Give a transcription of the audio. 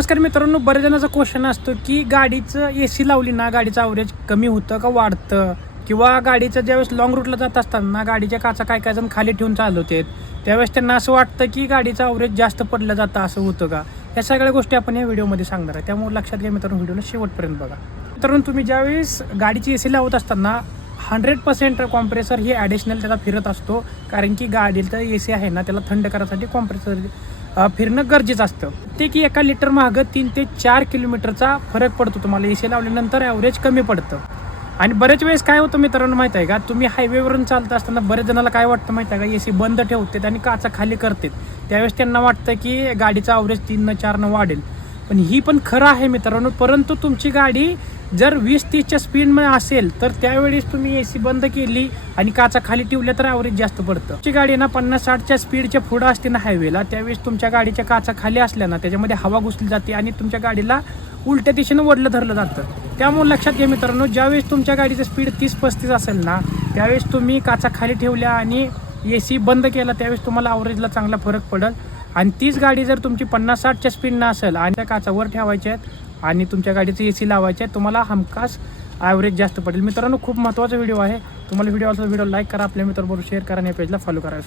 नमस्कार मित्रांनो, बऱ्याच जणांचा क्वेश्चन असतो की गाडीचं एसी लावली ना गाडीचं ॲव्हरेज कमी होतं का वाढतं, किंवा गाडीचं ज्यावेळेस लॉंग रूटला जात असताना गाडीच्या काचा काय काय जण खाली ठेवून चालवतात, त्यावेळेस त्यांना असं वाटतं की गाडीचं ॲव्हरेज जास्त पडलं जातं, असं होतं का? या सगळ्या गोष्टी आपण या व्हिडिओमध्ये सांगणार आहे, त्यामुळे लक्षात घ्या मित्रांनो, व्हिडिओला शेवटपर्यंत बघा. मित्रांनो, तुम्ही ज्यावेळेस गाडीची एसी लावत असताना 100% कॉम्प्रेसर ही ॲडिशनल त्याला फिरत असतो, कारण की गाडीचं एसी आहे ना त्याला थंड करण्यासाठी कॉम्प्रेसर फिरणं गरजेचं असतं. ते की एका लिटर मागं 3 ते 4 किलोमीटरचा फरक पडतो तुम्हाला एसी लावल्यानंतर, ॲव्हरेज कमी पडतं. आणि बरेच वेळेस काय होतं मित्रांनो माहीत आहे का, तुम्ही हायवेवरून चालत असताना बरेच जणाला काय वाटतं माहीत आहे का, एसी बंद ठेवतात आणि काचा खाली करतात, त्यावेळेस त्यांना वाटतं की गाडीचा ॲव्हरेज 3-4 वाढेल. पण ही पण खरं आहे मित्रांनो, परंतु तुमची गाडी जर 20-30च्या स्पीडमध्ये असेल तर त्यावेळेस तुम्ही एसी बंद केली आणि काचा खाली ठेवल्या तर ॲव्हरेज जास्त पडतं. तुमची गाडी ना 50-60च्या स्पीडच्या पुढं असते ना हायवेला, त्यावेळेस तुमच्या गाडीच्या काचा खाली असल्या ना त्याच्यामध्ये हवा घुसली जाते आणि तुमच्या गाडीला उलट्या दिशेनं वडलं धरलं जातं. त्यामुळे लक्षात घ्या मित्रांनो, ज्यावेळेस तुमच्या गाडीचं स्पीड 30-35 असेल ना त्यावेळेस तुम्ही काचा खाली ठेवल्या आणि एसी बंद केला त्यावेळेस तुम्हाला ॲव्हरेजला चांगला फरक पडेल. आणि तीच गाडी जर तुमची 50-60च्या स्पीडनं असेल आणि त्या काचा वर ठेवायच्या आहेत आणि तुमच्या गाडीची एसी लावायची आहे, तुम्हाला हमखास ॲव्हरेज जास्त पडेल. मित्रांनो, खूप महत्त्वाचा व्हिडिओ आहे. तुम्हाला व्हिडिओ लाईक करा, आपल्या मित्रांबरोबर शेअर करा आणि या पेजला फॉलो करा.